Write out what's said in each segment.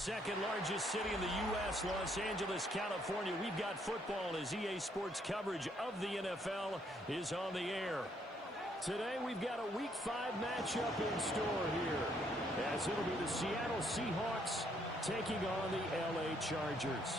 second largest city in the U.S., Los Angeles, California. We've got football as EA Sports coverage of the NFL is on the air. Today we've got a Week 5 matchup in store here, as it'll be the Seattle Seahawks taking on the L.A. Chargers.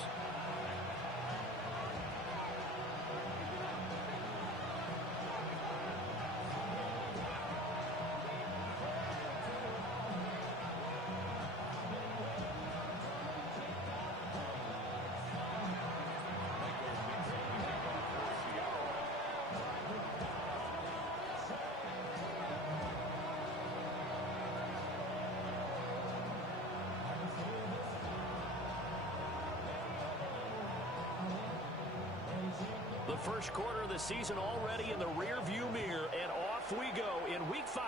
The first quarter of the season already in the rearview mirror, and off we go in Week 5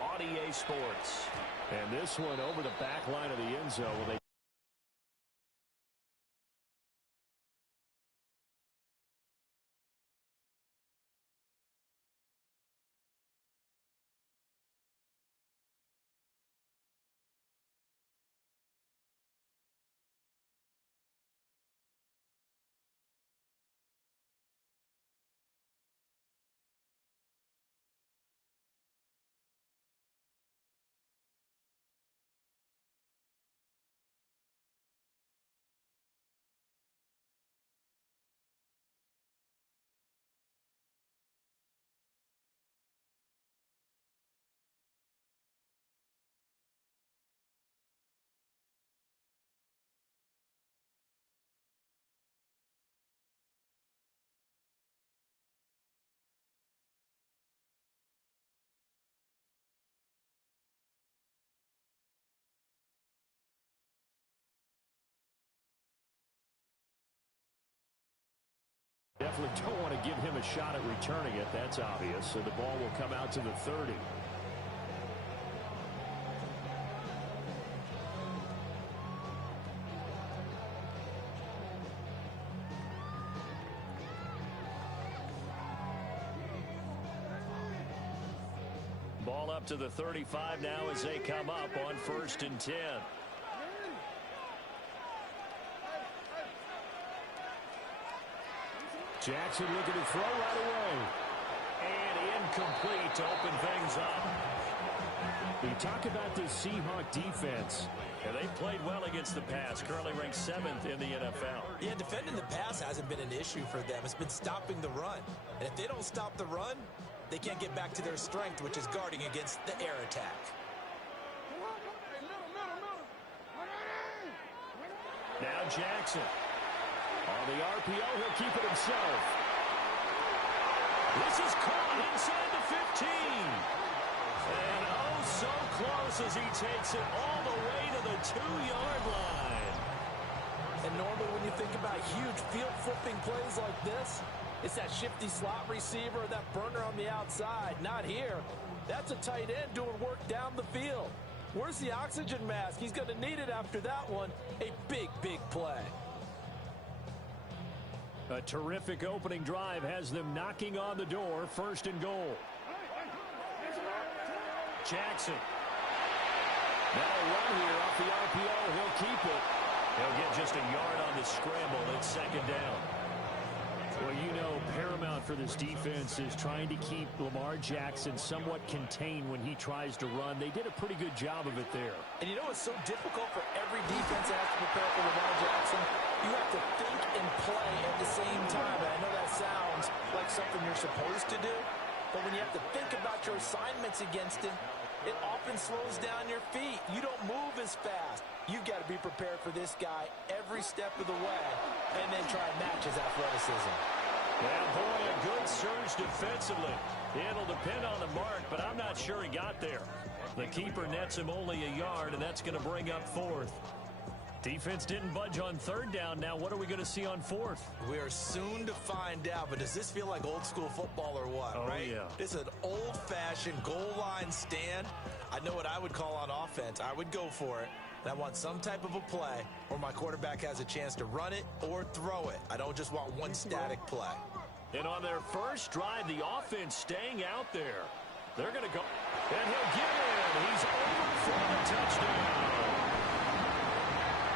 on EA Sports. And this one over the back line of the end zone. Definitely don't want to give him a shot at returning it. That's obvious. So the ball will come out to the 30. Ball up to the 35 now as they come up on 1st and 10. Jackson looking to throw right away. And incomplete to open things up. We talk about the Seahawk defense. Yeah, they played well against the pass, currently ranked 7th in the NFL. Yeah, defending the pass hasn't been an issue for them. It's been stopping the run. And if they don't stop the run, they can't get back to their strength, which is guarding against the air attack. Now Jackson. On the RPO, he'll keep it himself. This is caught inside the 15. And oh, so close as he takes it all the way to the 2-yard line. And normally when you think about huge field flipping plays like this, it's that shifty slot receiver, that burner on the outside. Not here. That's a tight end doing work down the field. Where's the oxygen mask? He's going to need it after that one. A big, big play. A terrific opening drive has them knocking on the door. 1st and goal. Jackson. Now a run here off the RPO. He'll keep it. He'll get just a yard on the scramble. It's 2nd down. Well, you know, paramount for this defense is trying to keep Lamar Jackson somewhat contained when he tries to run. They did a pretty good job of it there. And you know it's so difficult for every defense that has to prepare for Lamar Jackson? You have to think and play at the same time. And I know that sounds like something you're supposed to do, but when you have to think about your assignments against him, it often slows down your feet. You don't move as fast. You've got to be prepared for this guy every step of the way and then try and match his athleticism. Yeah, boy, a good surge defensively. It'll depend on the mark, but I'm not sure he got there. The keeper nets him only a yard, and that's going to bring up 4th. Defense didn't budge on 3rd down. Now what are we going to see on 4th? We are soon to find out, but does this feel like old school football or what, right? Yeah. This is an old-fashioned goal line stand. I know what I would call on offense. I would go for it. And I want some type of a play where my quarterback has a chance to run it or throw it. I don't just want one static play. And on their first drive, the offense staying out there. They're going to go. And he'll get in. He's over for the touchdown.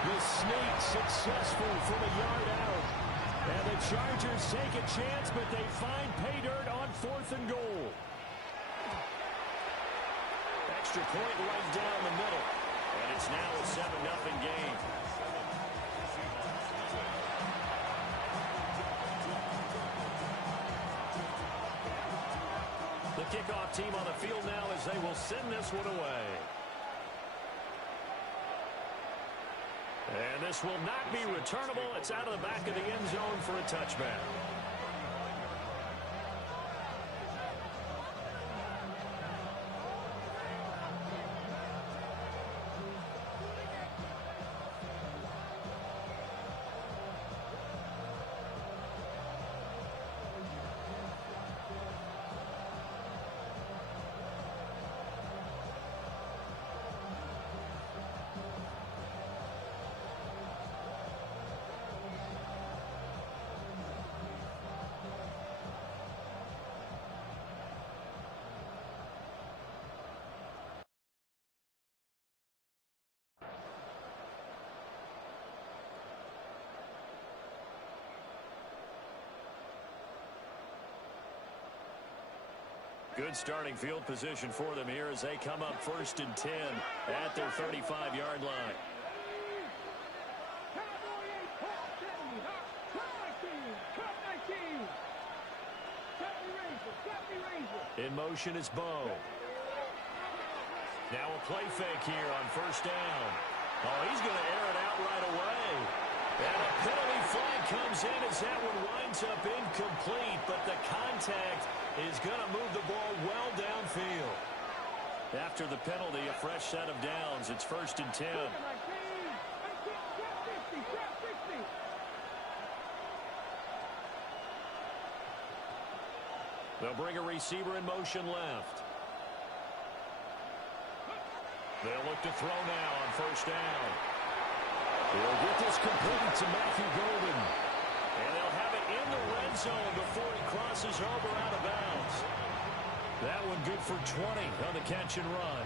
The sneak successful from a yard out. And the Chargers take a chance, but they find pay dirt on 4th and goal. Extra point right down the middle. And it's now a 7-0 game. The kickoff team on the field now as they will send this one away. And this will not be returnable. It's out of the back of the end zone for a touchback. Good starting field position for them here as they come up 1st and 10 at their 35-yard line. In motion is Bo. Now a play fake here on 1st down. Oh, he's going to air it out right away. And a penalty flag comes in as that one winds up incomplete, but the contact is going to move the ball well downfield. After the penalty, a fresh set of downs. It's 1st and 10. They'll bring a receiver in motion left. They'll look to throw now on 1st down. They'll get this completed to Matthew Golden. And they'll have it in the red zone before it crosses over out of bounds. That one good for 20 on the catch and run.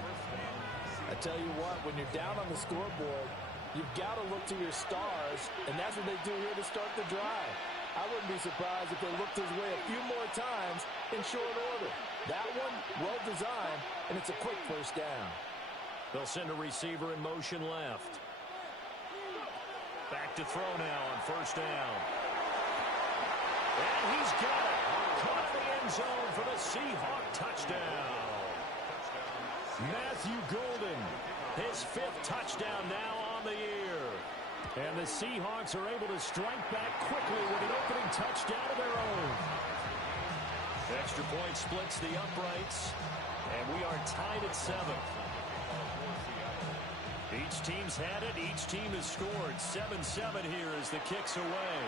I tell you what, when you're down on the scoreboard, you've got to look to your stars, and that's what they do here to start the drive. I wouldn't be surprised if they looked his way a few more times in short order. That one, well designed, and it's a quick 1st down. They'll send a receiver in motion left. Back to throw now on 1st down. And he's got it. Caught in the end zone for the Seahawk touchdown. Matthew Golden, his 5th touchdown now on the year. And the Seahawks are able to strike back quickly with an opening touchdown of their own. Extra point splits the uprights, and we are tied at 7. Each team's had it. Each team has scored. 7-7 here as the kick's away.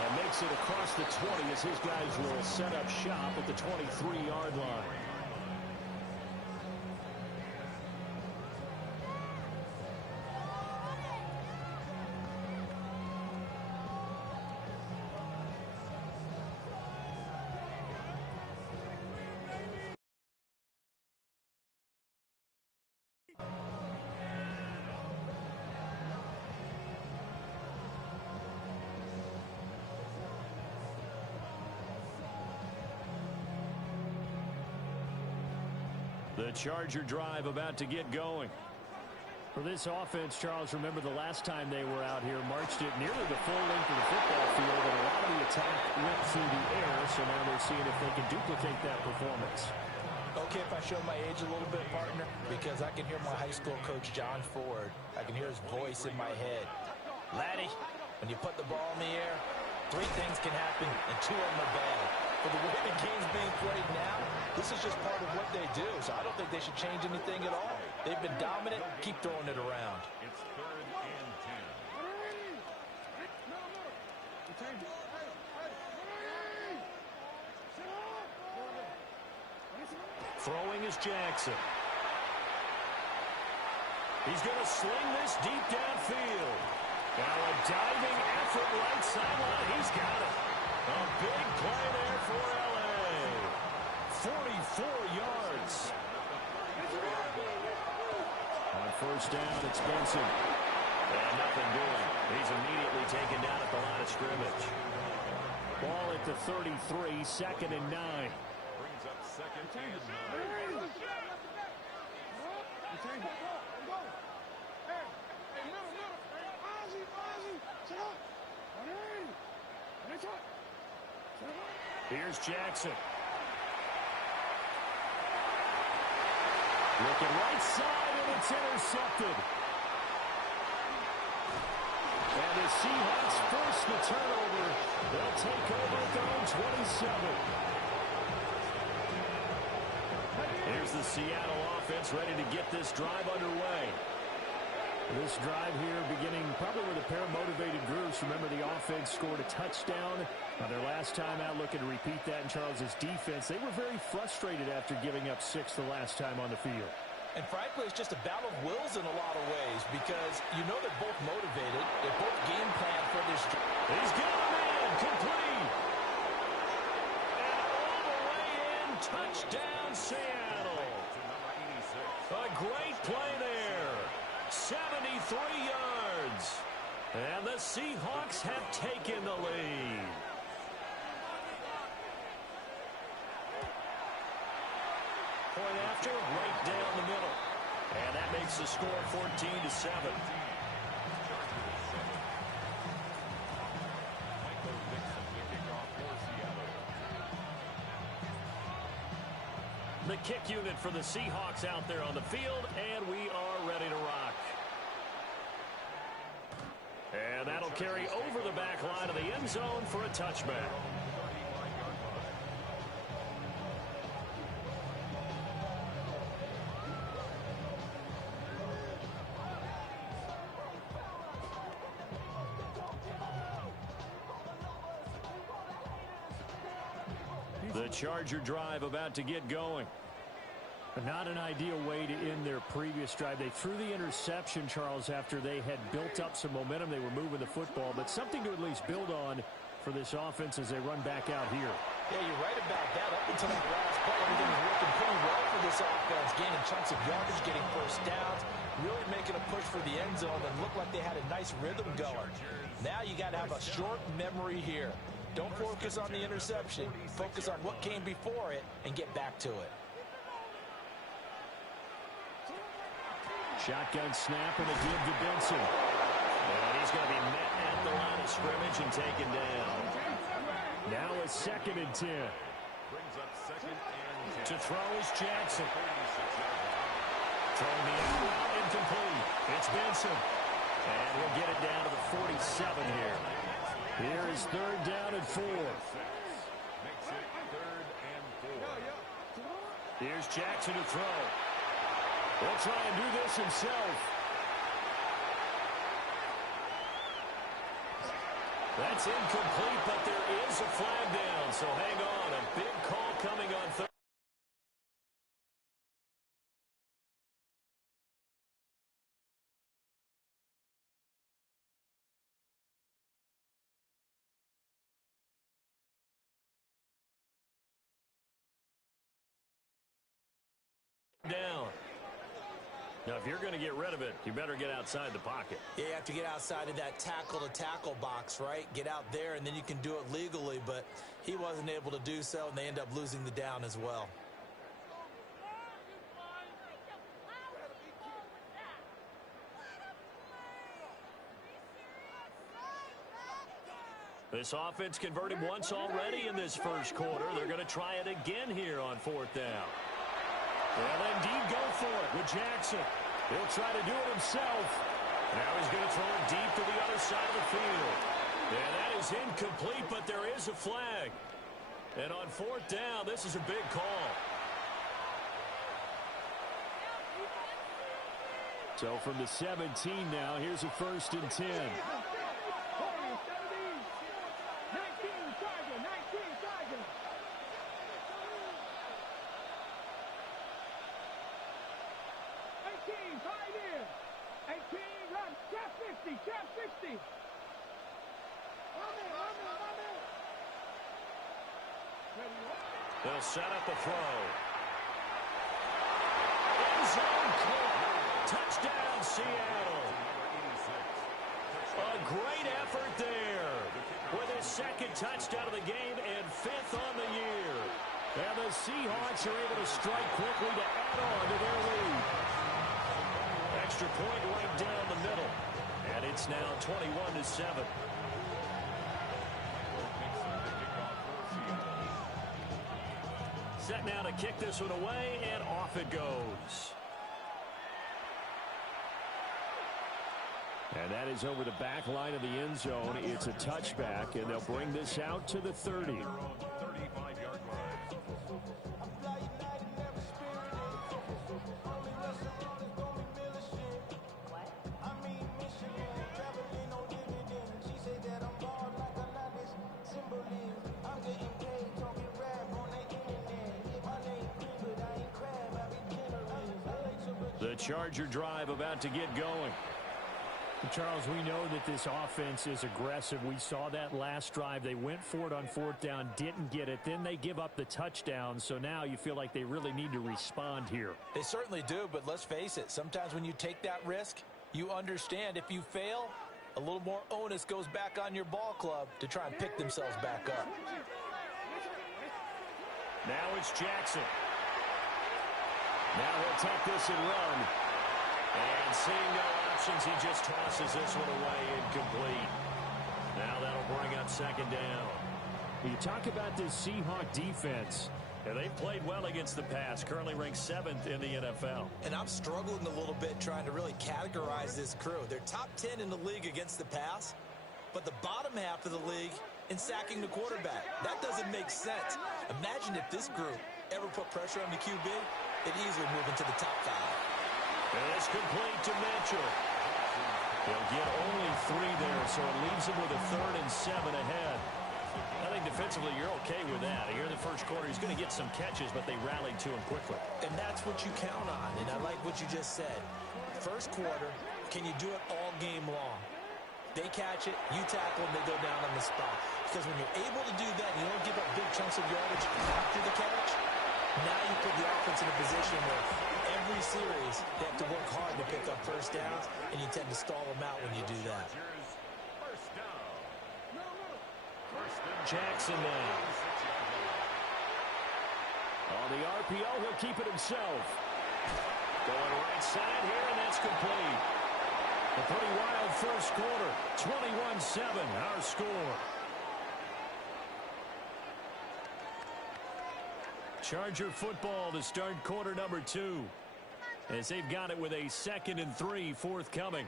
And makes it across the 20 as his guys will set up shop at the 23-yard line. The Charger drive about to get going. For this offense, Charles, remember the last time they were out here, marched it nearly the full length of the football field, and a lot of the attack went through the air, so now they're seeing if they can duplicate that performance. Okay, if I show my age a little bit, partner, because I can hear my high school coach, John Ford. I can hear his voice in my head. Laddie, when you put the ball in the air, 3 things can happen, and 2 of them are bad. For the way the game's being played now, this is just part of what they do, so I don't think they should change anything at all. They've been dominant. Keep throwing it around. It's 3rd and 10. Throwing is Jackson. He's going to sling this deep downfield. Now a diving effort right sideline. He's got it. A big play there for L.A. 44 yards. first down. It's Benson. And nothing doing. He's immediately taken down at the line of scrimmage. Ball at the 33, 2nd and 9. Brings up 2nd and 9. Here's Jackson. Looking right side, and it's intercepted. And the Seahawks force the turnover. They'll take over at their own 27. Here's the Seattle offense ready to get this drive underway. This drive here beginning probably with a pair of motivated groups. Remember, the offense scored a touchdown on their last time out, looking to repeat that in Charles's defense. They were very frustrated after giving up 6 the last time on the field. And frankly, it's just a battle of wills in a lot of ways because you know they're both motivated. They both game plan for this. He's got a man complete. And all the way in, touchdown Seattle. A great play there. 73 yards. And the Seahawks have taken the lead. Point after, right down the middle. And that makes the score 14-7. The kick unit for the Seahawks out there on the field, and we are ready to rock. And that'll carry over the back line of the end zone for a touchback. The Charger drive about to get going. Not an ideal way to end their previous drive. They threw the interception, Charles, after they had built up some momentum. They were moving the football, but something to at least build on for this offense as they run back out here. Yeah, you're right about that. Up until that last play, everything was working pretty well for this offense. Gaining chunks of yardage, getting first downs, really making a push for the end zone, and looked like they had a nice rhythm going. Now you got to have a short memory here. Don't focus on the interception. Focus on what came before it and get back to it. Shotgun snap and a give to Benson. And he's going to be met at the line of scrimmage and taken down. Now a 2nd and 10. Brings up 2nd and 10. To throw is Jackson. Throwing the out, incomplete. It's Benson. And we'll get it down to the 47 here. Here is 3rd down and 4. Makes it 3rd and 4. Here's Jackson to throw. He'll try and do this himself. That's incomplete, but there is a flag down, so hang on. A big call coming on third. Down. Now, if you're going to get rid of it, you better get outside the pocket. Yeah, you have to get outside of that tackle-to-tackle box, right? Get out there, and then you can do it legally, but he wasn't able to do so, and they end up losing the down as well. This offense converted once already in this first quarter. They're going to try it again here on 4th down. They'll indeed go for it with Jackson. He'll try to do it himself. Now he's going to throw it deep to the other side of the field. And that is incomplete, but there is a flag. And on 4th down, this is a big call. So from the 17 now, here's a 1st and 10. They'll set up a throw. End zone caught. Touchdown, on Seattle. A great effort there with his second touchdown of the game and 5th on the year. And the Seahawks are able to strike quickly to add on to their lead. Extra point right down the middle. And it's now 21-7. Set now to kick this one away, and off it goes. And that is over the back line of the end zone. It's a touchback, and they'll bring this out to the 30. The Charger drive about to get going. Charles, we know that this offense is aggressive. We saw that last drive. They went for it on 4th down, didn't get it. Then they give up the touchdown. So now you feel like they really need to respond here. They certainly do, but let's face it. Sometimes when you take that risk, you understand if you fail, a little more onus goes back on your ball club to try and pick themselves back up. Now it's Jackson. Now he'll take this and run. And seeing no options, he just tosses this one away incomplete. Now that'll bring up 2nd down. You talk about this Seahawk defense. And they've played well against the pass, currently ranked 7th in the NFL. And I'm struggling a little bit trying to really categorize this crew. They're top 10 in the league against the pass, but the bottom half of the league in sacking the quarterback. That doesn't make sense. Imagine if this group ever put pressure on the QB, they'd easily move into the top 5. And it's complete to Mitchell. He'll get only 3 there, so it leaves him with a 3rd and 7 ahead. I think defensively you're okay with that. Here in the first quarter, he's going to get some catches, but they rallied to him quickly. And that's what you count on, and I like what you just said. First quarter, can you do it all game long? They catch it, you tackle, and they go down on the spot. Because when you're able to do that, you don't give up big chunks of yardage after the catch, now you put the offense in a position where every series they have to work hard to pick up first downs, and you tend to stall them out when you do that. Jackson now. On the RPO, he'll keep it himself. Going right side here, and that's complete. A pretty wild first quarter. 21-7, our score. Charger football to start quarter number 2. As they've got it with a 2nd and 3 forthcoming.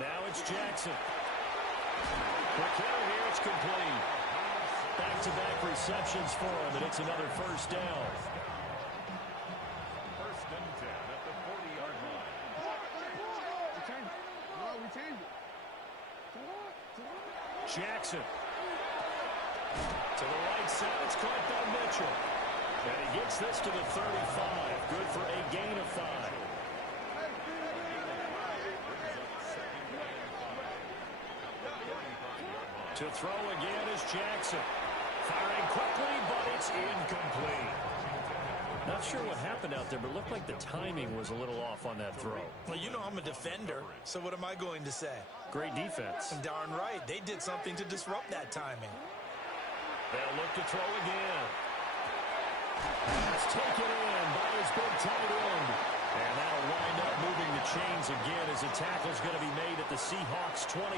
Now it's Jackson. Quick hitter here, it's complete. Back-to-back receptions for him, and it's another first down. 1st and 10 at the 40-yard line. Jackson. To the right side, it's caught by Mitchell. And he gets this to the 35. Good for a gain of 5. To throw again is Jackson. Firing quickly, but it's incomplete. Not sure what happened out there, but it looked like the timing was a little off on that throw. Well, you know I'm a defender, so what am I going to say? Great defense. Darn right. They did something to disrupt that timing. They'll look to throw again. It's taken in by his big tight end. And that'll wind up moving the chains again as the tackle's going to be made at the Seahawks 23.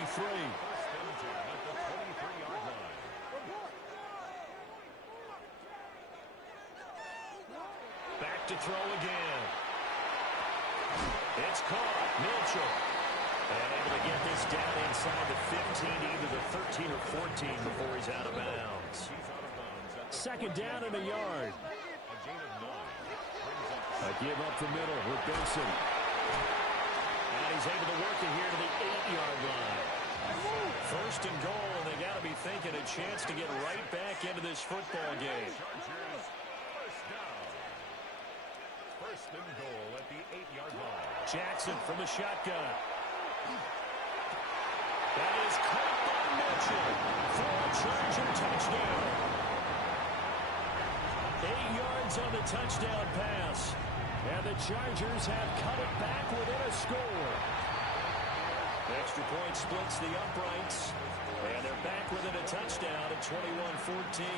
Back to throw again. It's caught. Mitchell. And able to get this down inside the 15, either the 13 or 14 before he's out of bounds. 2nd down and a yard. A give up the middle with Benson. And he's able to work it here to the 8-yard line. 1st and goal, and they got to be thinking a chance to get right back into this football game. First and goal at the 8-yard line. Jackson from the shotgun. That is caught by Mitchell for a Charger touchdown. 8 yards on the touchdown pass. And the Chargers have cut it back within a score. Extra point splits the uprights. And they're back within a touchdown at 21-14.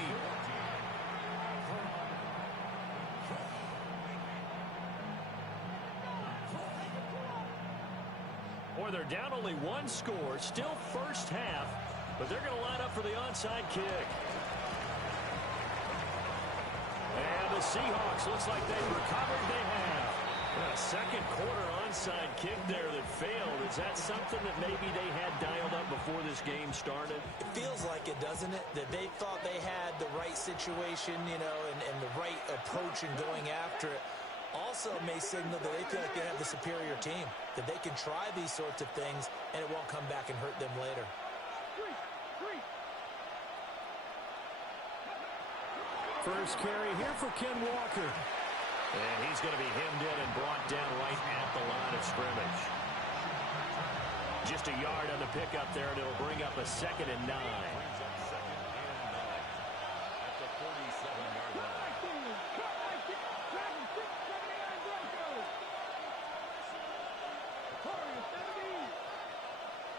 Or they're down only one score, still first half, but they're going to line up for the onside kick. And the Seahawks, looks like they recovered. They have. A second quarter onside kick there that failed. Is that something that maybe they had dialed up before this game started? It feels like it, doesn't it? That they thought they had the right situation, you know, and the right approach in going after it. Also may signal that they feel like they have the superior team, that they can try these sorts of things and it won't come back and hurt them later. First carry here for Ken Walker. And he's going to be hemmed in and brought down right at the line of scrimmage. Just a yard on the pickup there, and it'll bring up a 2nd and 9. Brings up 2nd and 9 at the 47-yard line.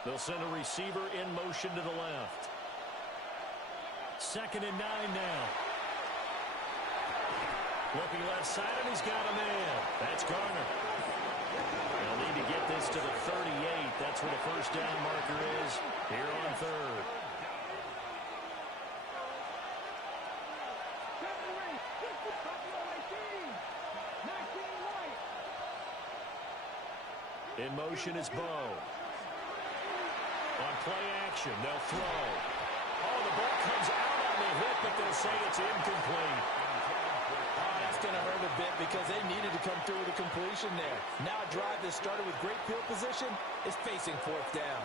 They'll send a receiver in motion to the left. 2nd and 9 now. Looking left side, and he's got a man. That's Garner. They'll need to get this to the 38. That's where the first down marker is here on 3rd. In motion is Bo. On play action, they'll throw. Oh, the ball comes out on the hit, but they'll say it's incomplete. That's going to hurt a bit because they needed to come through with a completion there. Now a drive that started with great field position is facing 4th down.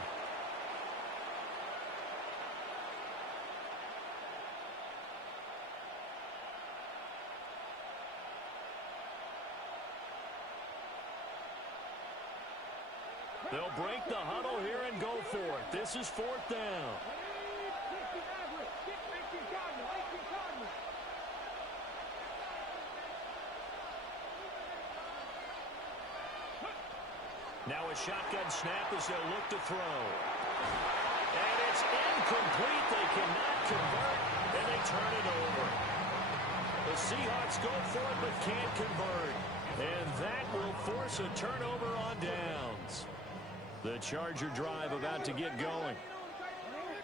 They'll break the huddle here and go for it. This is 4th down. Now a shotgun snap as they'll look to throw. And it's incomplete. They cannot convert, and they turn it over. The Seahawks go for it but can't convert. And that will force a turnover on downs. The Charger drive about to get going.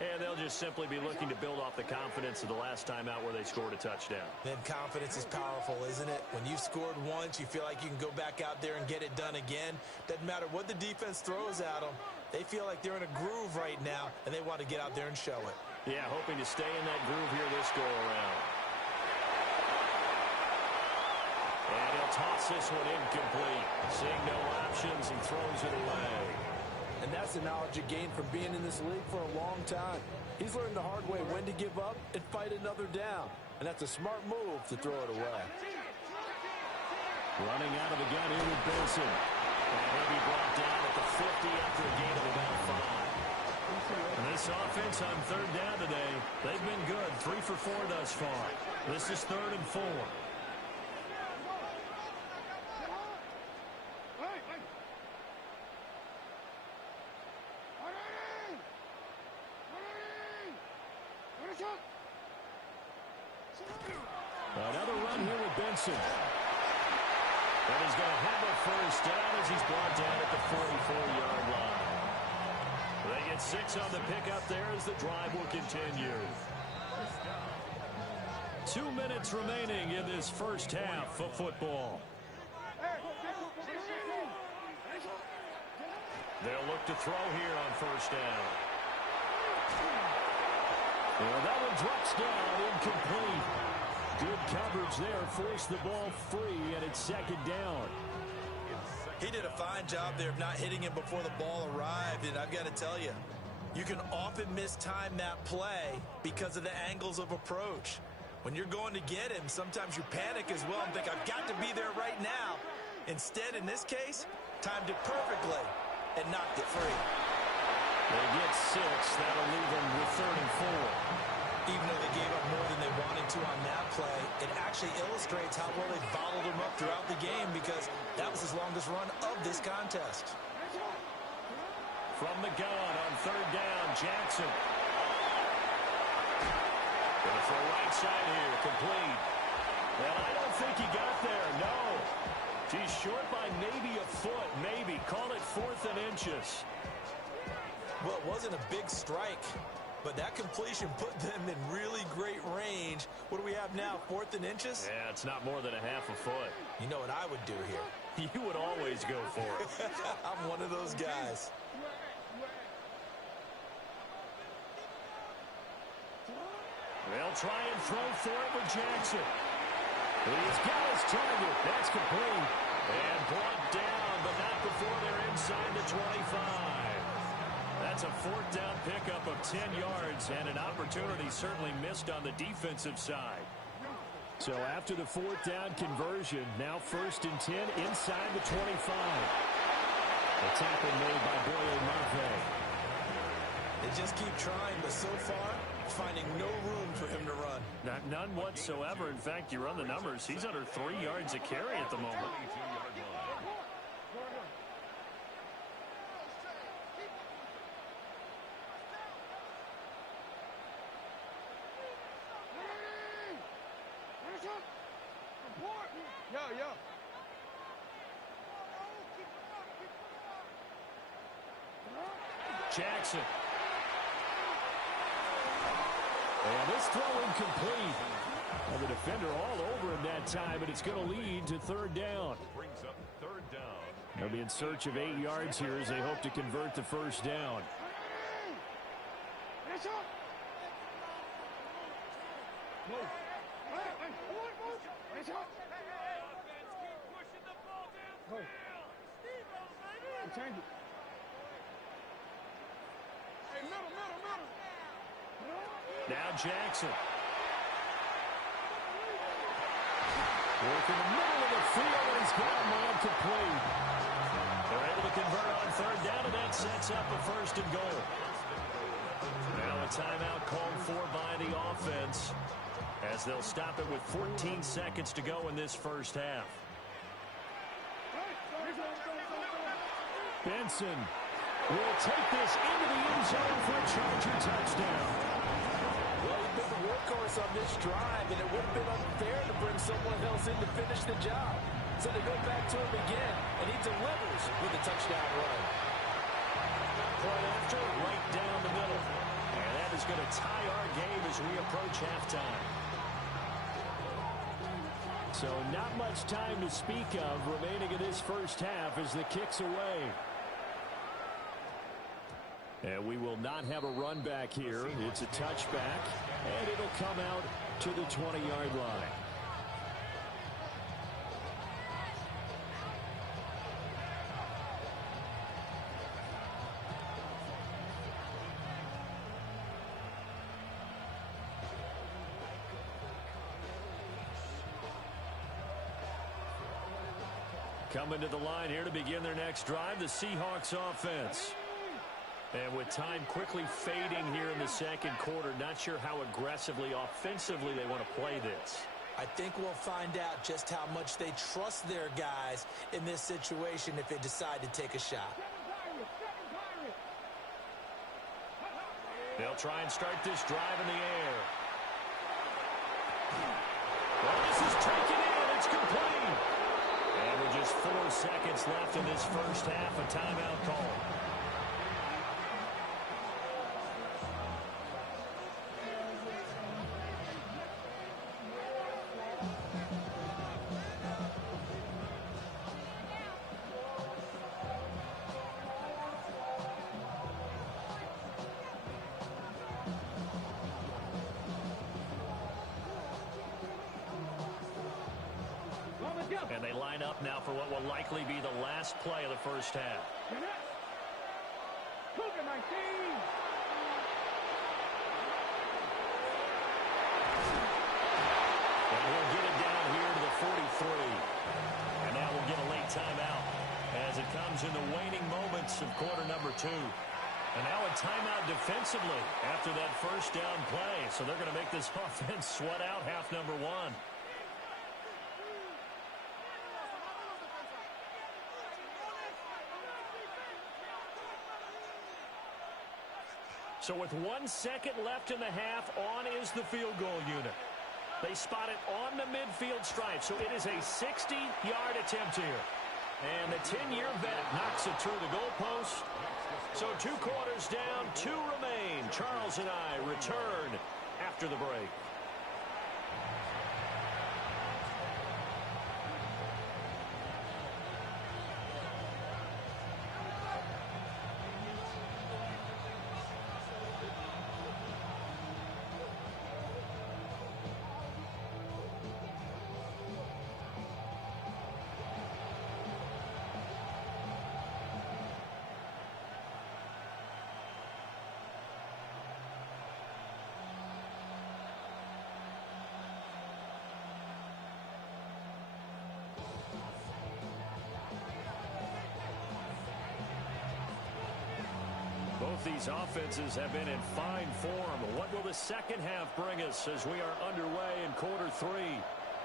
And they'll just simply be looking to build off the confidence of the last time out where they scored a touchdown. Then confidence is powerful, isn't it? When you've scored once, you feel like you can go back out there and get it done again. Doesn't matter what the defense throws at them. They feel like they're in a groove right now, and they want to get out there and show it. Yeah, hoping to stay in that groove here this go-around. And he'll toss this one incomplete. Seeing no options and throws it away. And that's the knowledge he gained from being in this league for a long time. He's learned the hard way when to give up and fight another down. And that's a smart move to throw it away. Running out of the gun here with Benson. And he'll be brought down at the 50 after a gain of about 5. And this offense on 3rd down today, they've been good. 3 for 4 thus far. This is 3rd and 4. Another run here with Benson. And he's going to have a first down as he's brought down at the 44-yard line. They get 6 on the pickup there as the drive will continue. 2 minutes remaining in this first half of football. They'll look to throw here on first down. Well, that one drops down, incomplete. Good coverage there, forced the ball free, and it's 2nd down. He did a fine job there of not hitting him before the ball arrived, and I've got to tell you, you can often mistime that play because of the angles of approach. When you're going to get him, sometimes you panic as well and think, I've got to be there right now. Instead, in this case, timed it perfectly and knocked it free. They get 6. That'll leave them with 3rd and 4. Even though they gave up more than they wanted to on that play, it actually illustrates how well they bottled them up throughout the game because that was his longest run of this contest. From the gun on 3rd down, Jackson. Gonna throw right side here, complete. Well, I don't think he got there, no. He's short by maybe a foot, maybe. Call it 4th and inches. Well, it wasn't a big strike, but that completion put them in really great range. What do we have now, 4th and inches? Yeah, it's not more than a half a foot. You know what I would do here? You would always go for it. I'm one of those guys. They'll try and throw for it with Jackson. He's got his target. That's complete. And brought down, but not before they're inside the 25. That's a 4th down pickup of 10 yards and an opportunity certainly missed on the defensive side. So after the 4th down conversion, now 1st and 10 inside the 25. The tackle made by Boye Mafe. They just keep trying, but so far, finding no room for him to run. None whatsoever. In fact, you run the numbers. He's under 3 yards a carry at the moment. Jackson. And this throw incomplete. And the defender all over him that time, and it's going to lead to 3rd down. Brings up 3rd down. They'll be in search of 8 yards here as they hope to convert the 1st down. Now Jackson. Working the middle of the field, and he's got a man complete. They're able to convert on 3rd down, and that sets up a 1st and goal. Now a timeout called for by the offense as they'll stop it with 14 seconds to go in this 1st half. Benson will take this into the end zone for a Charger touchdown. Well, he's been the workhorse on this drive, and it would have been unfair to bring someone else in to finish the job. So they go back to him again, and he delivers with a touchdown run. Point after, right down the middle. And that is going to tie our game as we approach halftime. So not much time to speak of remaining in this 1st half as the kick's away. And we will not have a run back here. It's a touchback, and it'll come out to the 20-yard line. Coming to the line here to begin their next drive, the Seahawks offense. And with time quickly fading here in the 2nd quarter, not sure how aggressively, offensively they want to play this. I think we'll find out just how much they trust their guys in this situation if they decide to take a shot. They'll try and start this drive in the air. Well, this is taken in. It's complete. And with just 4 seconds left in this 1st half, a timeout call. And they line up now for what will likely be the last play of the 1st half. And we'll get it down here to the 43. And now we'll get a late of quarter number 2. And now a timeout defensively after that first down play. So they're going to make this offense sweat out half number 1. So with 1 second left in the half, on is the field goal unit. They spot it on the midfield stripe, so it is a 60-yard attempt here. And the 10-year vet knocks it through the goalpost. So 2 quarters down, 2 remain. Charles and I return after the break. Both these offenses have been in fine form. What will the second half bring us as we are underway in quarter 3?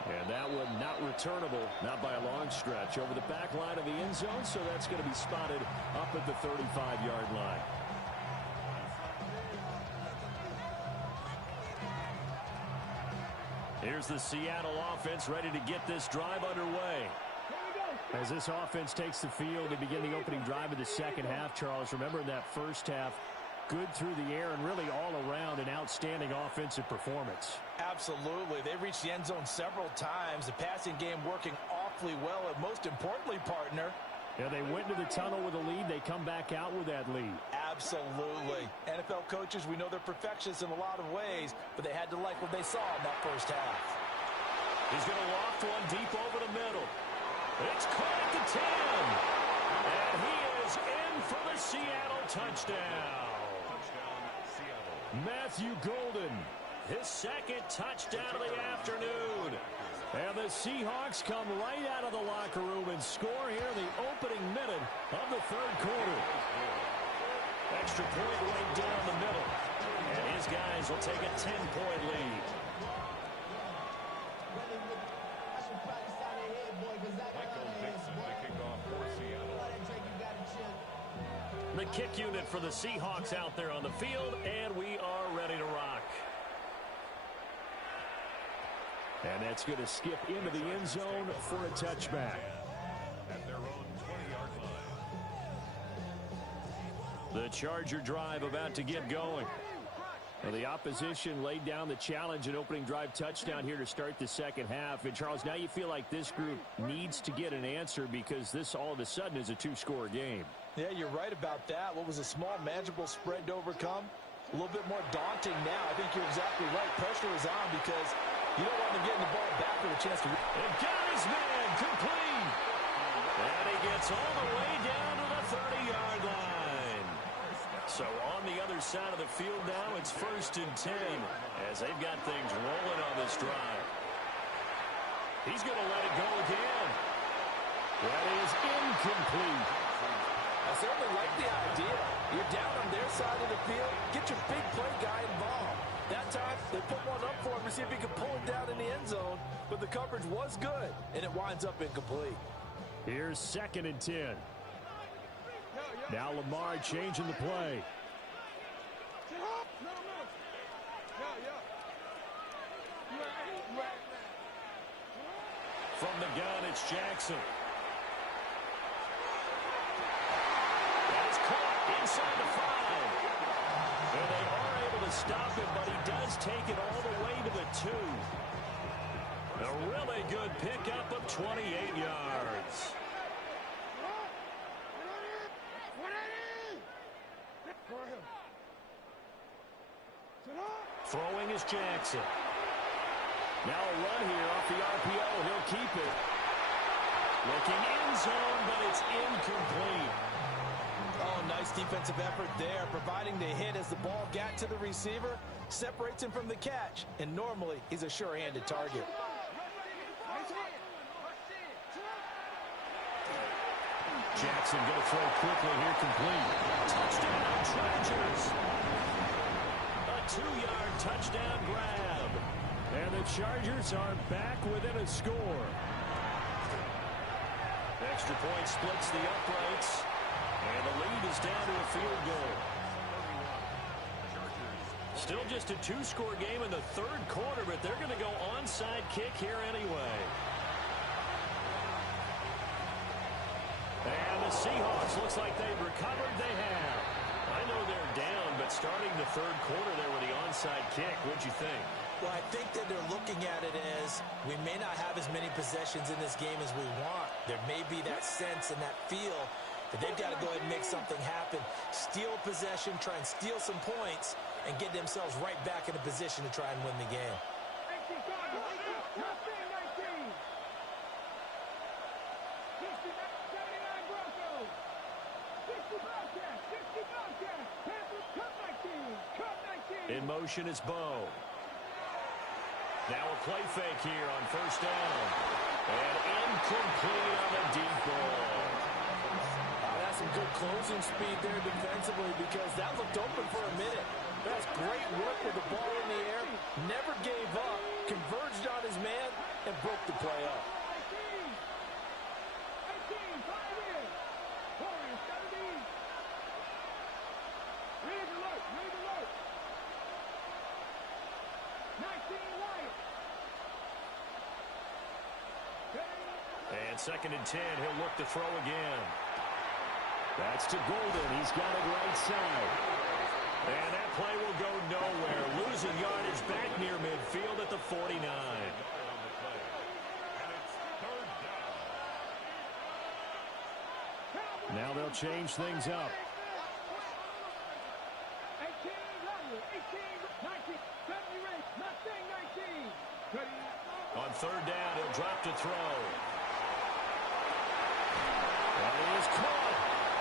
And that one not returnable, not by a long stretch, over the back line of the end zone, so that's going to be spotted up at the 35-yard line. Here's the Seattle offense ready to get this drive underway. As this offense takes the field to begin the opening drive of the second half, Charles, remember in that first half, good through the air and really all around an outstanding offensive performance. Absolutely. They reached the end zone several times. The passing game working awfully well, and most importantly, partner, yeah, they went to the tunnel with a lead. They come back out with that lead. Absolutely. NFL coaches, we know they're perfectionists in a lot of ways, but they had to like what they saw in that first half. He's going to loft one deep over the middle. It's caught at the 10. And he is in for the Seattle touchdown. Matthew Golden, his second touchdown of the afternoon. And the Seahawks come right out of the locker room and score here in the opening minute of the third quarter. Extra point right down the middle. And his guys will take a 10-point lead. The kick unit for the Seahawks out there on the field, and we are ready to rock. And that's going to skip into the end zone for a touchback. At their own 20-yard line. The Charger drive about to get going. Well, the opposition laid down the challenge, an opening drive touchdown here to start the second half. And, Charles, now you feel like this group needs to get an answer because this all of a sudden is a 2-score game. Yeah, you're right about that. What was a small, manageable spread to overcome? A little bit more daunting now. I think you're exactly right. Pressure is on because you don't want them getting the ball back with a chance to... And got his man complete. And he gets all the way down to the 30-yard line. So on the other side of the field now, it's 1st and 10 as they've got things rolling on this drive. He's going to let it go again. That is incomplete. I certainly like the idea. You're down on their side of the field. Get your big play guy involved. That time, they put one up for him to see if he could pull it down in the end zone. But the coverage was good, and it winds up incomplete. Here's 2nd and 10. Now Lamar changing the play. From the gun, it's Jackson. That is caught inside the 5. And they are able to stop him, but he does take it all the way to the 2. A really good pickup of 28 yards. Throwing is Jackson. Now a run here off the RPO. He'll keep it. Looking end zone, but it's incomplete. Oh, nice defensive effort there, providing the hit as the ball got to the receiver, separates him from the catch, and normally he's a sure-handed target. Jackson Jackson going to throw quickly here, complete. Touchdown, Chargers. A 2-yard touchdown grab. And the Chargers are back within a score. Extra point splits the uprights. And the lead is down to a field goal. Still just a 2-score game in the third quarter, but they're going to go onside kick here anyway. And the Seahawks, looks like they've recovered. They have. I know they're down, but starting the third quarter there with the onside kick, what'd you think? Well, I think that they're looking at it as we may not have as many possessions in this game as we want. There may be that sense and that feel that they've got to go ahead and make something happen. Steal a possession, try and steal some points, and get themselves right back in a position to try and win the game. In motion is Bo. Now a play fake here on first down. And incomplete on a deep ball. That's some good closing speed there defensively because that looked open for a minute. That's great work with the ball in the air. Never gave up. Converged on his man and broke the play up. And second and 10, he'll look to throw again. That's to Golden. He's got it right side. And that play will go nowhere. Losing yardage back near midfield at the 49. Now they'll change things up. On third down, he'll drop to throw. And he is caught.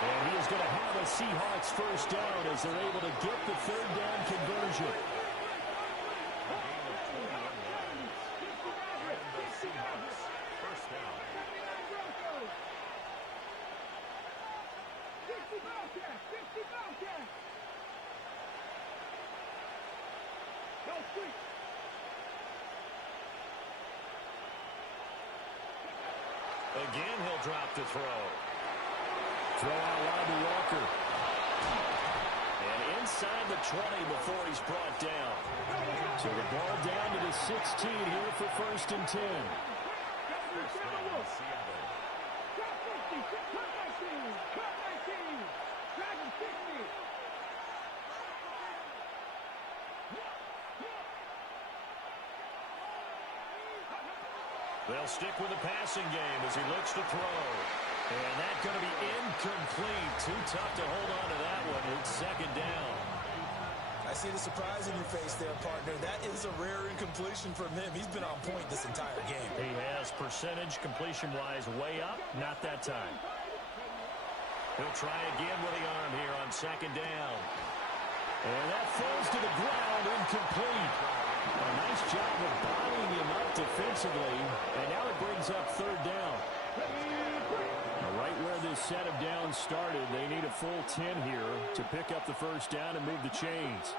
And he is going to have a Seahawks first down as they're able to get the third down conversion. Again, he'll drop to throw. Throw out wide to Walker. And inside the 20 before he's brought down. So the ball down to the 16 here for first and 10. They'll stick with the passing game as he looks to throw. And that's going to be incomplete. Too tough to hold on to that one. It's second down. I see the surprise in your face there, partner. That is a rare incompletion from him. He's been on point this entire game. He has percentage completion-wise way up. Not that time. He'll try again with the arm here on second down. And that falls to the ground, incomplete. A nice job of bodying him up defensively. And now it brings up third down. Right where this set of downs started, they need a full 10 here to pick up the first down and move the chains.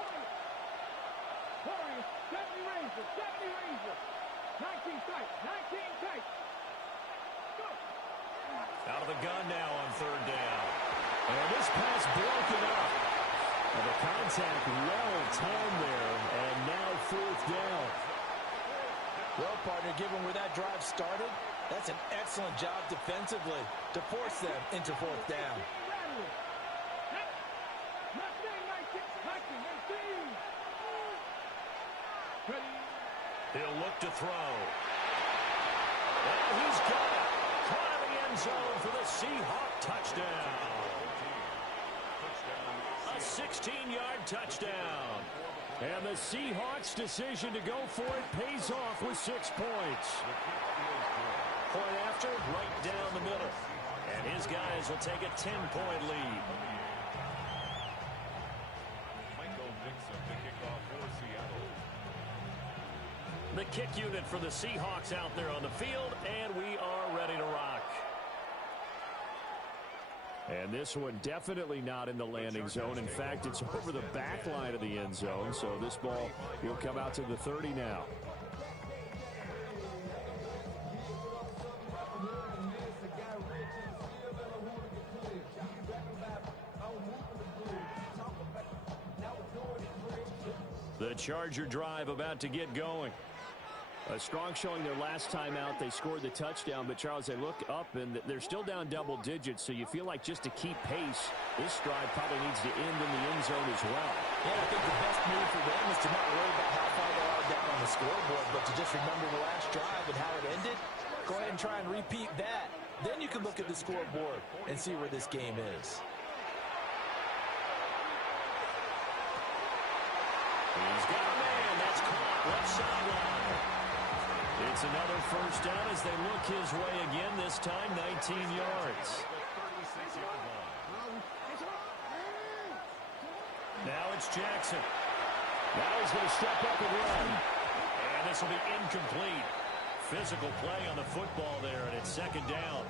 Out of the gun now on third down. And this pass broken up. And the contact well timed there, and now fourth down. Well, partner, given where that drive started, that's an excellent job defensively to force them into fourth down. He'll look to throw. And he's got it. Caught in the end zone for the Seahawk touchdown. A 16-yard touchdown. And the Seahawks' decision to go for it pays off with 6 points. Point after, right down the middle. And his guys will take a 10-point lead. The kick unit for the Seahawks out there on the field, and we are ready to rock. And this one definitely not in the landing zone. In fact, it's over the back line of the end zone. So this ball will come out to the 30 now. The Charger drive about to get going. A strong showing their last time out. They scored the touchdown, but Charles, they look up and they're still down double digits, so you feel like just to keep pace, this drive probably needs to end in the end zone as well. Yeah, I think the best move for them is to not worry about how far they are down on the scoreboard, but to just remember the last drive and how it ended. Go ahead and try and repeat that. Then you can look at the scoreboard and see where this game is. He's got a man. That's caught left sideline. It's another first down as they look his way again, this time 19 yards. Now it's Jackson. Now he's going to step up and run. And this will be incomplete. Physical play on the football there, and it's second down.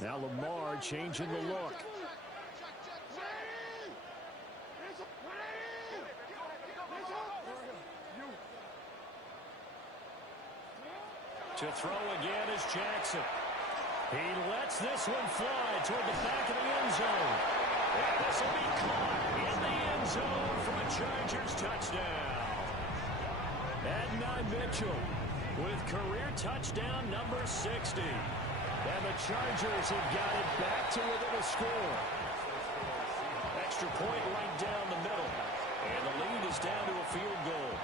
Now Lamar changing the look. To throw again is Jackson. He lets this one fly toward the back of the end zone. And this will be caught in the end zone for a Chargers touchdown. Adonai Mitchell with career touchdown number 60. And the Chargers have got it back to within a score. Extra point right down the middle. And the lead is down to a field goal.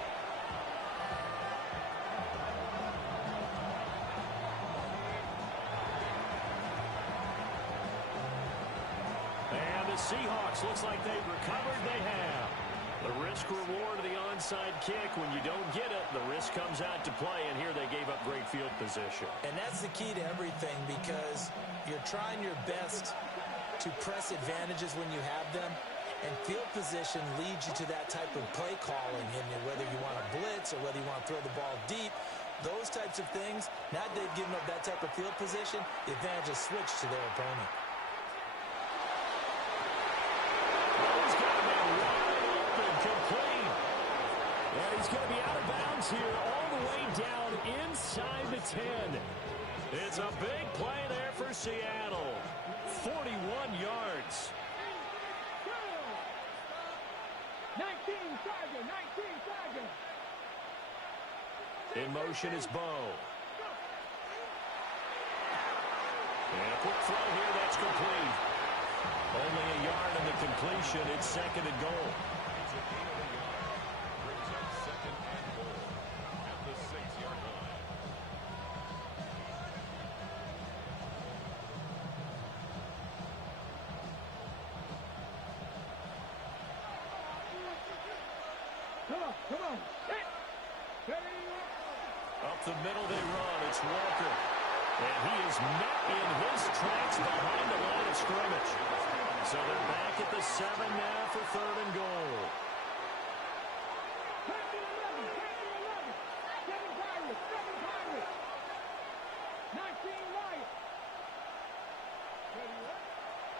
Seahawks looks like they've recovered. They have. The risk reward of the onside kick. When you don't get it, the risk comes out to play, and here they gave up great field position. And that's the key to everything, because you're trying your best to press advantages when you have them, and field position leads you to that type of play calling, and whether you want to blitz or whether you want to throw the ball deep, those types of things. Now that they've given up that type of field position, the advantage is switched to their opponent. Complete. And he's going to be out of bounds here all the way down inside the 10. It's a big play there for Seattle. 41 yards. 19 Charger, 19 Charger. In motion is Bo. And a quick throw here, that's complete. Only a yard in the completion. It's second and goal. Come on. Up the middle they run. It's Walker. And he is met in his tracks behind the line of scrimmage. So they're back at the 7 now for third and goal.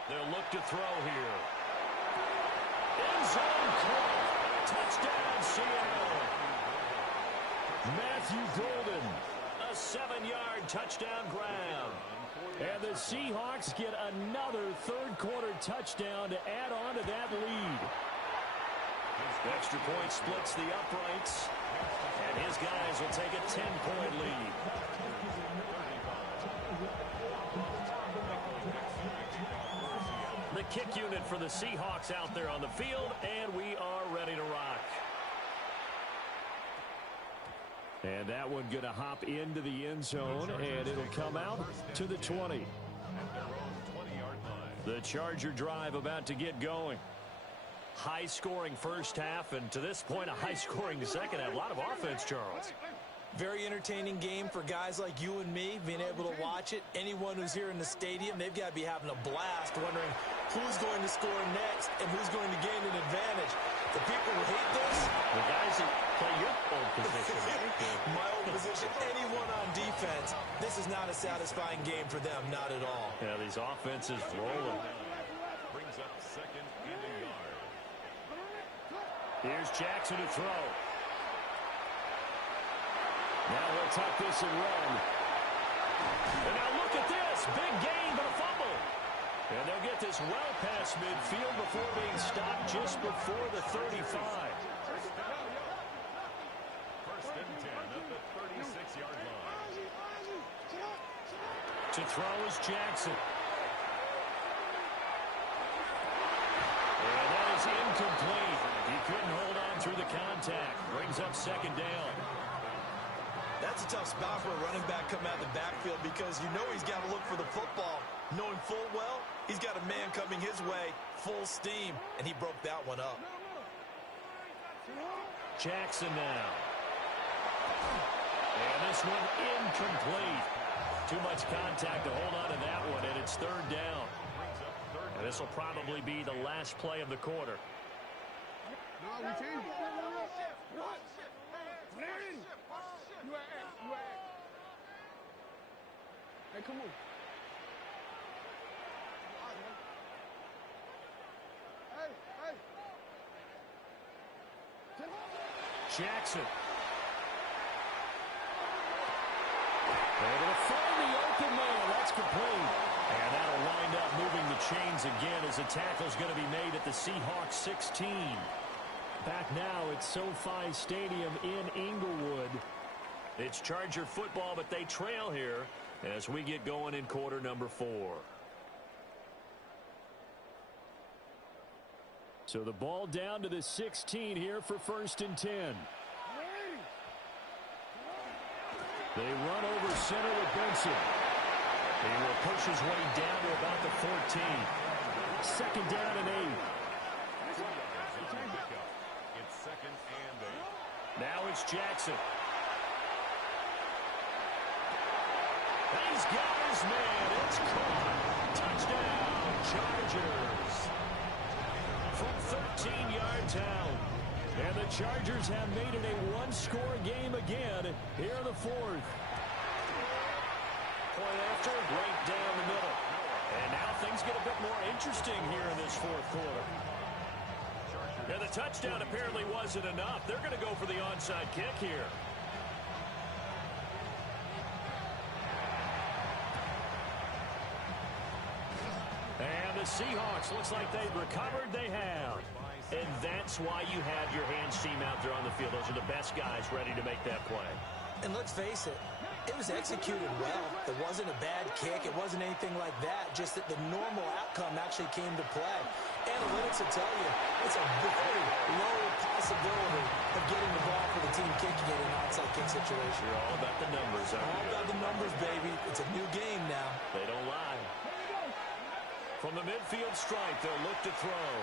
They'll look to throw here. End zone caught. Touchdown, Seattle. Matthew Golden. A 7-yard touchdown grab. And the Seahawks get another third-quarter touchdown to add on to that lead. Extra point splits the uprights. And his guys will take a 10-point lead. The kick unit for the Seahawks out there on the field, and we are ready to rock. And that one going to hop into the end zone, and it'll come out to the 20. The Charger drive about to get going. High-scoring first half, and to this point, a high-scoring second half. A lot of offense, Charles. Very entertaining game for guys like you and me, being able to watch it. Anyone who's here in the stadium, they've got to be having a blast, wondering who's going to score next and who's going to gain an advantage. The people who hate this, the guys that play your old position. my old position, anyone on defense, this is not a satisfying game for them, not at all. Yeah, these offenses rolling. Brings up second and a yard. Here's Jackson to throw. Now he'll tuck this and run. And now look at this. Big gain, but a fumble. And they'll get this well past midfield before being stopped just before the 35. First and 10 at the 36-yard line. To throw is Jackson. And that is incomplete. He couldn't hold on through the contact. Brings up second down. That's a tough spot for a running back coming out of the backfield because you know he's got to look for the football, knowing full well he's got a man coming his way, full steam, and he broke that one up. Jackson now. And this one incomplete. Too much contact to hold on to that one, and it's third down. And this will probably be the last play of the quarter. No, we changed it. Hey, come on. Hey, hey. Jackson. They're going to find the open man. That's complete. And that'll wind up moving the chains again as the tackle's going to be made at the Seahawks 16. Back now at SoFi Stadium in Inglewood. It's Charger football, but they trail here as we get going in quarter number 4. So the ball down to the 16 here for first and 10. They run over center with Benson. He will push his way down to about the 14. Second down and 8. It's second and 8. Now it's Jackson. He's got his man. It's caught. Touchdown, Chargers. From 13 yards out. And the Chargers have made it a one-score game again here in the fourth. Point after, right down the middle. And now things get a bit more interesting here in this fourth quarter. And the touchdown apparently wasn't enough. They're going to go for the onside kick here. And the Seahawks, looks like they've recovered. They have. And that's why you have your hands team out there on the field. Those are the best guys ready to make that play. And let's face it, it was executed well. It wasn't a bad kick. It wasn't anything like that. Just that the normal outcome actually came to play. Analytics will tell you it's a very low possibility of getting the ball for the team kicking it in an onside kick situation. You're all about the numbers, aren't you? All about the numbers, baby. It's a new game now. They don't lie. From the midfield stripe, they'll look to throw.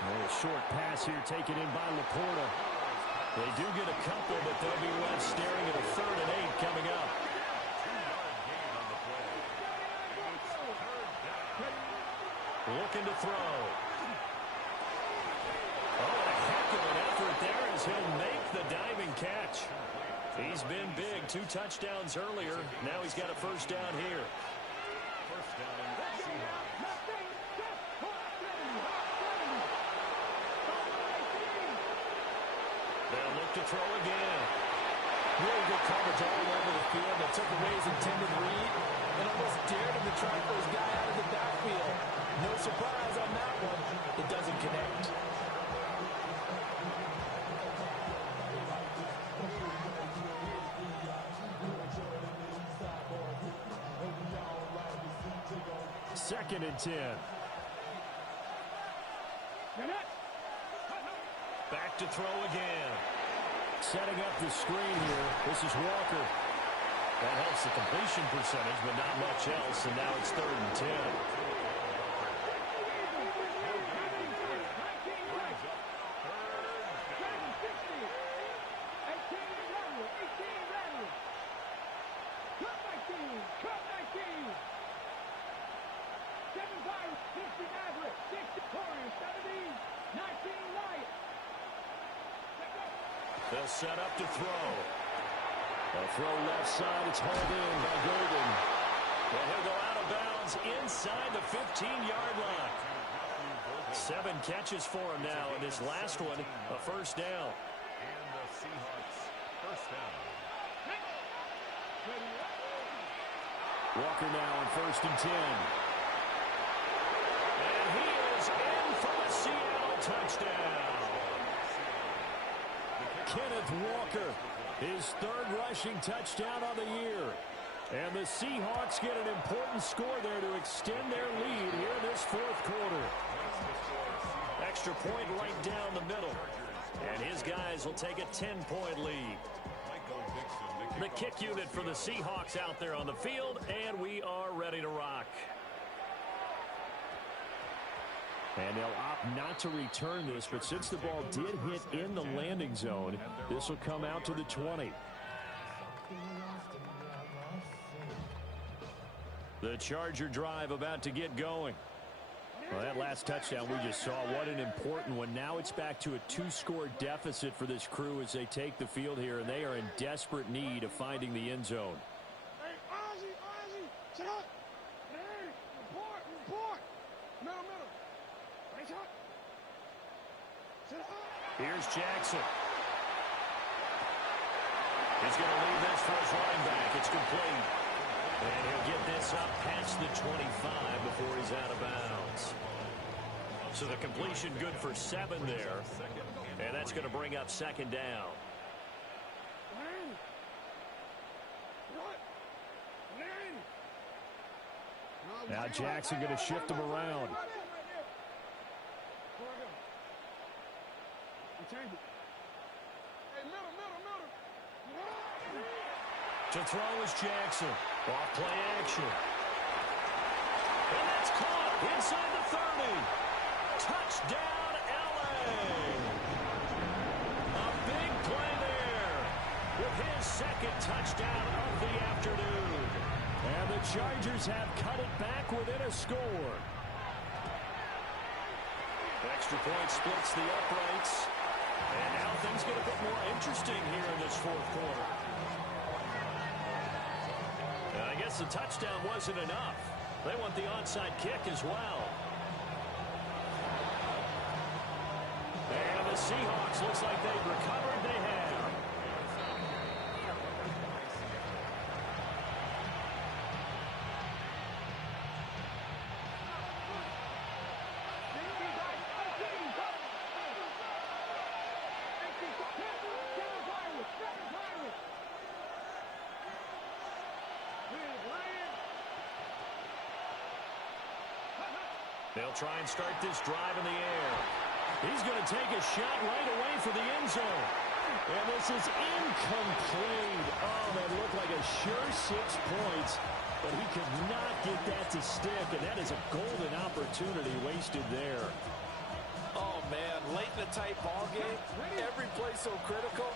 A little short pass here taken in by Laporta. They do get a couple, but they'll be left staring at a 3rd and 8 coming up. Looking to throw. Oh, a heck of an effort there as he'll make the diving catch. He's been big. 2 touchdowns earlier. Now he's got a first down here. First down, Seahawks. They'll look to throw again. Really good coverage all over the field. They took away his intended read and almost dared him to try for his guy out of the backfield. No surprise on that one. It doesn't connect. Second and 10. Back to throw again. Setting up the screen here. This is Walker. That helps the completion percentage, but not much else. And now it's 3rd and 10. They'll set up to throw. A throw left side. It's hauled in by Golden. And he'll go out of bounds inside the 15-yard line. 7 catches for him now, and this last one, a first down. And the Seahawks first down. Walker now on 1st and 10. And he is in for the Seattle touchdown. Kenneth Walker, his 3rd rushing touchdown of the year. And the Seahawks get an important score there to extend their lead here in this 4th quarter. Extra point right down the middle. And his guys will take a 10-point lead. The kick unit for the Seahawks out there on the field, and we are ready to rock. And they'll opt not to return this, but since the ball did hit in the landing zone, this will come out to the 20. The Charger drive about to get going. Well, that last touchdown we just saw, what an important one. Now it's back to a 2-score deficit for this crew as they take the field here, and they are in desperate need of finding the end zone. Hey, Ozzie, sit up. Hey, report. Middle. Right up. Sit up. Here's Jackson. He's going to leave this for his running back. It's complete. And he'll get this up past the 25 before he's out of bounds. So the completion good for 7 there. And that's going to bring up 2nd down. Now Jackson going to shift him around. To throw is Jackson. Off play action. And that's caught inside the 30. Touchdown, L.A. A big play there with his 2nd touchdown of the afternoon. And the Chargers have cut it back within a score. Extra point splits the uprights. And now things get a bit more interesting here in this 4th quarter. I guess the touchdown wasn't enough. They want the onside kick as well. And the Seahawks looks like they've recovered. They have. They'll try and start this drive in the air. He's going to take a shot right away for the end zone. And this is incomplete. Oh, that looked like a sure 6 points, but he could not get that to stick, and that is a golden opportunity wasted there. Oh, man, late in a tight ball game, every play so critical.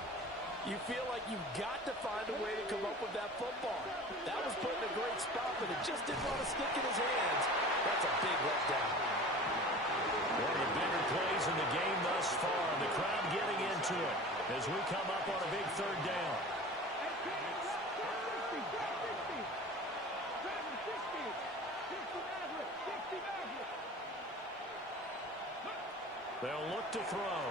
You feel like you've got to find a way to come up with that football. That was put in a great spot, but it just didn't want to stick in his hands. That's a big letdown. One of the bigger plays in the game thus far. The crowd getting into it as we come up on a big 3rd down. They'll look to throw.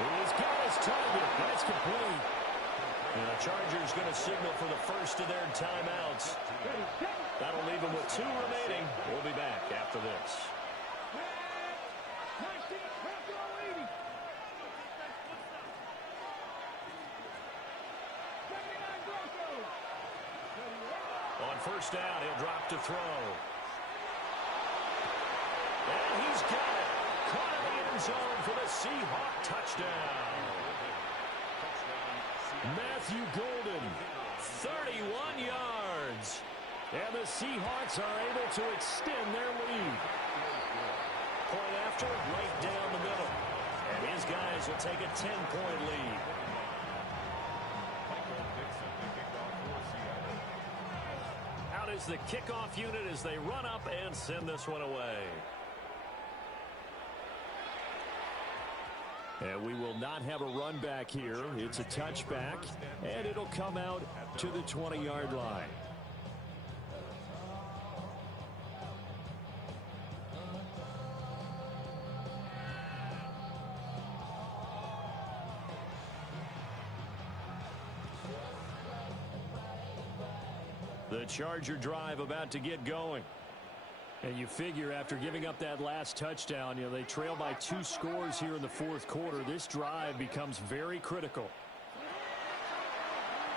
He's got his target. That's complete. And the Chargers going to signal for the first of their timeouts. That'll leave them with 2 remaining. We'll be back after this. On 1st down, he'll drop to throw. And he's got it. Caught in the end zone for the Seahawk touchdown. Matthew Golden, 31 yards. and the Seahawks are able to extend their lead. Point after, right down the middle. And his guys will take a 10-point lead. Out is the kickoff unit as they run up and send this one away. And we will not have a run back here. It's a touchback, and it'll come out to the 20-yard line. The Charger drive about to get going. And you figure after giving up that last touchdown, they trail by 2 scores here in the fourth quarter. This drive becomes very critical.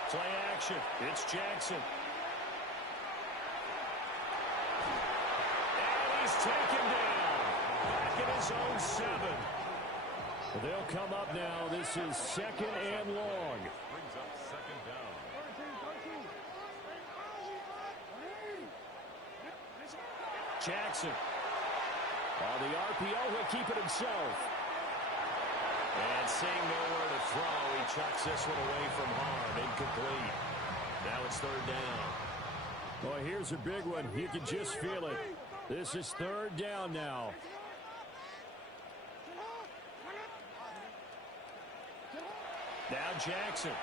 Play action. It's Jackson. And he's taken down. Back in his own 7. They'll come up now. This is 2nd and long. Brings up 2nd down. Jackson. On the RPO, he'll keep it himself. And seeing nowhere to throw, he chucks this one away from harm. Incomplete. Now it's 3rd down. Well, here's a big one. You can just feel it. This is 3rd down now. Now Jackson.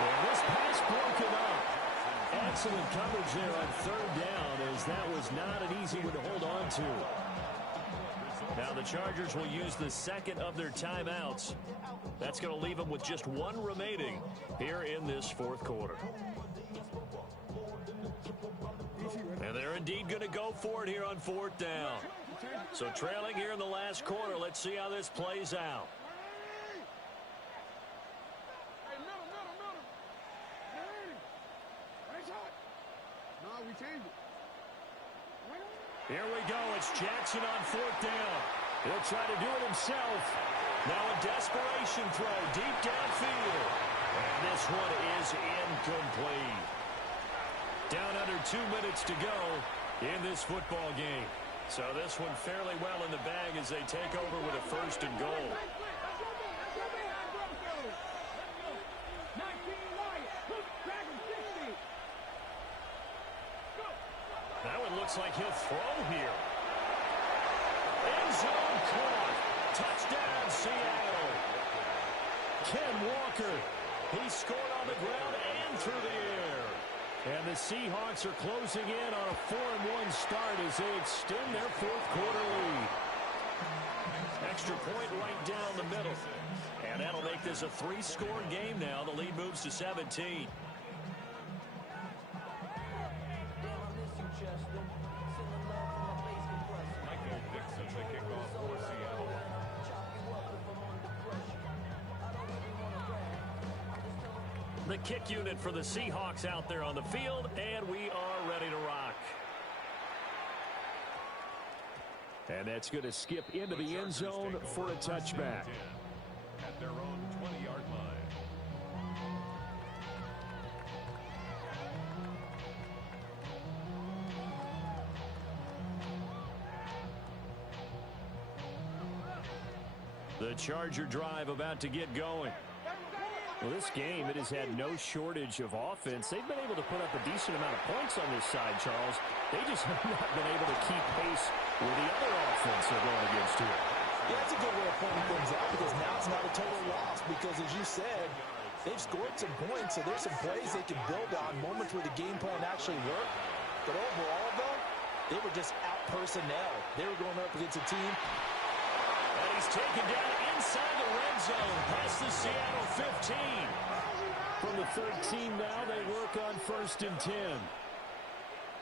And this pass broken up. Excellent coverage there on 3rd down, as that was not an easy one to hold on to. Now the Chargers will use the 2nd of their timeouts. That's going to leave them with just 1 remaining here in this 4th quarter. And they're indeed going to go for it here on 4th down. So trailing here in the last quarter, let's see how this plays out. Here we go. It's Jackson on 4th down. He'll try to do it himself. Now a desperation throw deep downfield. And this one is incomplete. Down under 2 minutes to go in this football game. So this one fairly well in the bag as they take over with a 1st and goal. That one looks like he'll throw here. End zone caught. Touchdown, Seattle. Ken Walker. He scored on the ground and through the air. And the Seahawks are closing in on a 4-1 start as they extend their 4th quarter lead. Extra point right down the middle. And that'll make this a 3-score game now. The lead moves to 17. The kick unit for the Seahawks out there on the field, and we are ready to rock. And that's going to skip into the end zone for a touchback. At their own 20-yard line. The Charger drive about to get going. Well, this game, it has had no shortage of offense. They've been able to put up a decent amount of points on this side, Charles. They just have not been able to keep pace with the other offense they're going against here. Yeah, that's a good way of pointing things out, because now it's not a total loss, because as you said, they've scored some points, so there's some plays they can build on, moments where the game plan actually worked. But overall, though, they were just out personnel. They were going up against a team. And he's taken down inside the red zone past the Seattle 15. From the 13 now, they work on 1st and 10.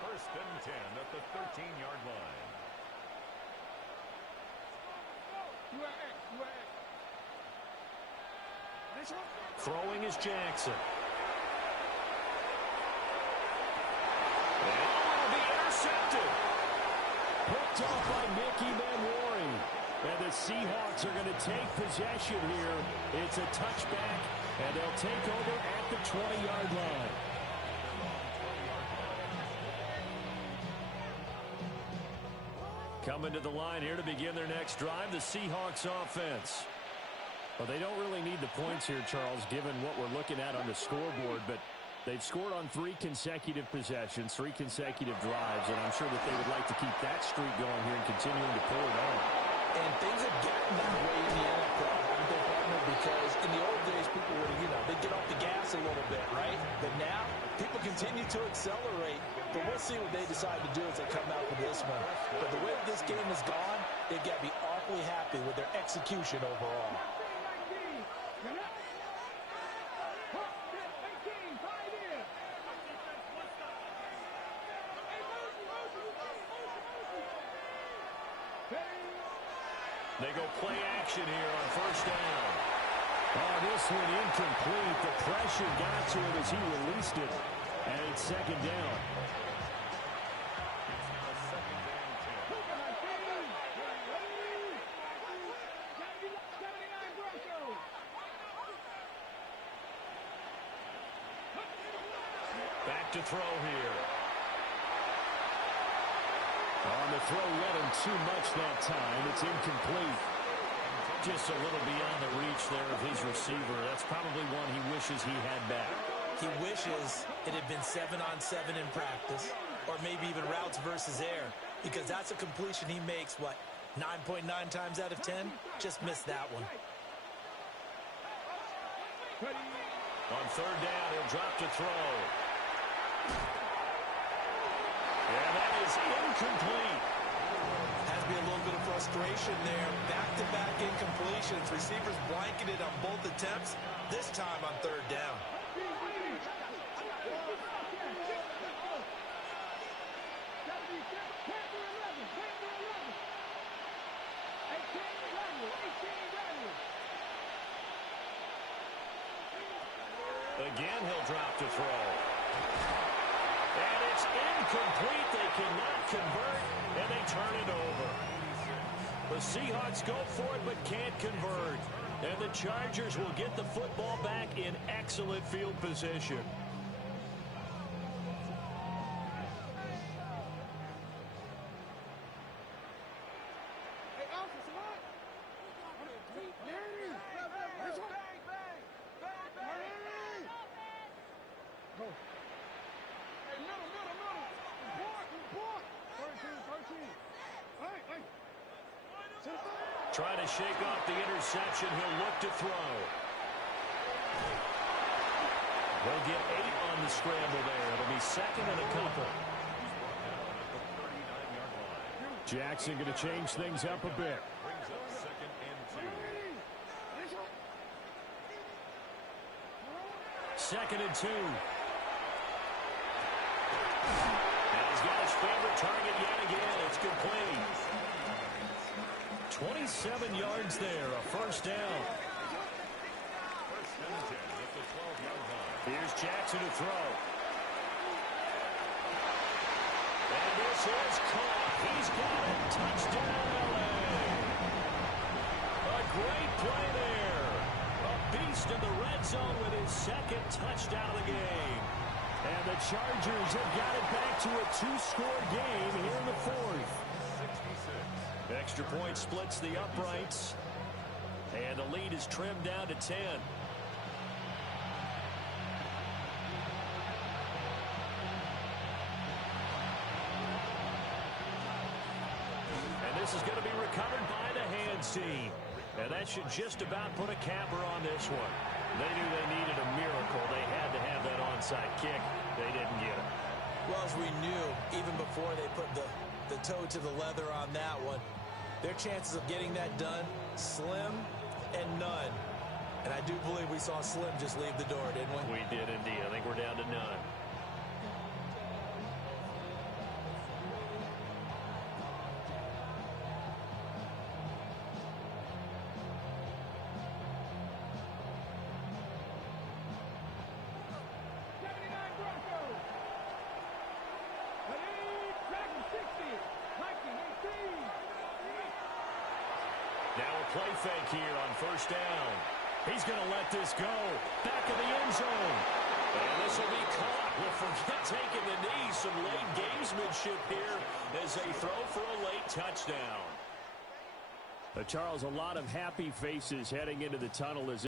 1st and 10 at the 13-yard line. Throwing is Jackson. And it'll be intercepted. Picked off by Mickey Manwari. And the Seahawks are going to take possession here. It's a touchback, and they'll take over at the 20-yard line. Coming to the line here to begin their next drive, the Seahawks offense. Well, they don't really need the points here, Charles, given what we're looking at on the scoreboard, but they've scored on 3 consecutive possessions, 3 consecutive drives, and I'm sure that they would like to keep that streak going here and continuing to pull it on. And things have gotten that way in the NFL, haven't they, partner? Because in the old days, people would, they'd get off the gas a little bit, right? But now, people continue to accelerate. But we'll see what they decide to do as they come out for this one. But the way that this game has gone, they've got to be awfully happy with their execution overall. They go play action here on first down. Oh, this one incomplete. The pressure got to him as he released it. And it's second down. Back to throw here. On the throw, led him too much that time. It's incomplete. Just a little beyond the reach there of his receiver. That's probably one he wishes he had back. He wishes it had been 7-on-7 in practice, or maybe even routes versus air, because that's a completion he makes, 9.9 times out of 10? Just missed that one. On third down, he'll drop to throw. Yeah, that is incomplete. Has to be a little bit of frustration there. Back-to-back incompletions. Receivers blanketed on both attempts, this time on third down. Again, he'll drop to throw. And it's incomplete. They cannot convert, and they turn it over. The Seahawks go for it, but can't convert. And the Chargers will get the football back in excellent field position. Trying to shake off the interception. He'll look to throw. They'll get 8 on the scramble there. It'll be second and a couple. Jackson going to change things up a bit. Brings up second and 2. Second and 2. And he's got his favorite target yet again. It's complete. 27 yards there, a first down. First and 10 at the 12-yard line. Here's Jackson to throw. And this is caught. He's got it. Touchdown, LA. A great play there. A beast in the red zone with his second touchdown of the game. And the Chargers have got it back to a 2-score game here in the fourth. Extra point splits the uprights. And the lead is trimmed down to 10. And this is going to be recovered by the hands team. And that should just about put a capper on this one. They knew they needed a miracle. They had to have that onside kick. They didn't get it. Well, as we knew, even before they put the toe to the leather on that one, their chances of getting that done, slim and none. And I do believe we saw Slim just leave the door, didn't we? We did indeed. I think we're down to none. Now a play fake here on first down. He's going to let this go. Back of the end zone. And this will be caught. We'll forget taking the knee. Some late gamesmanship here as they throw for a late touchdown. Charles, a lot of happy faces heading into the tunnel as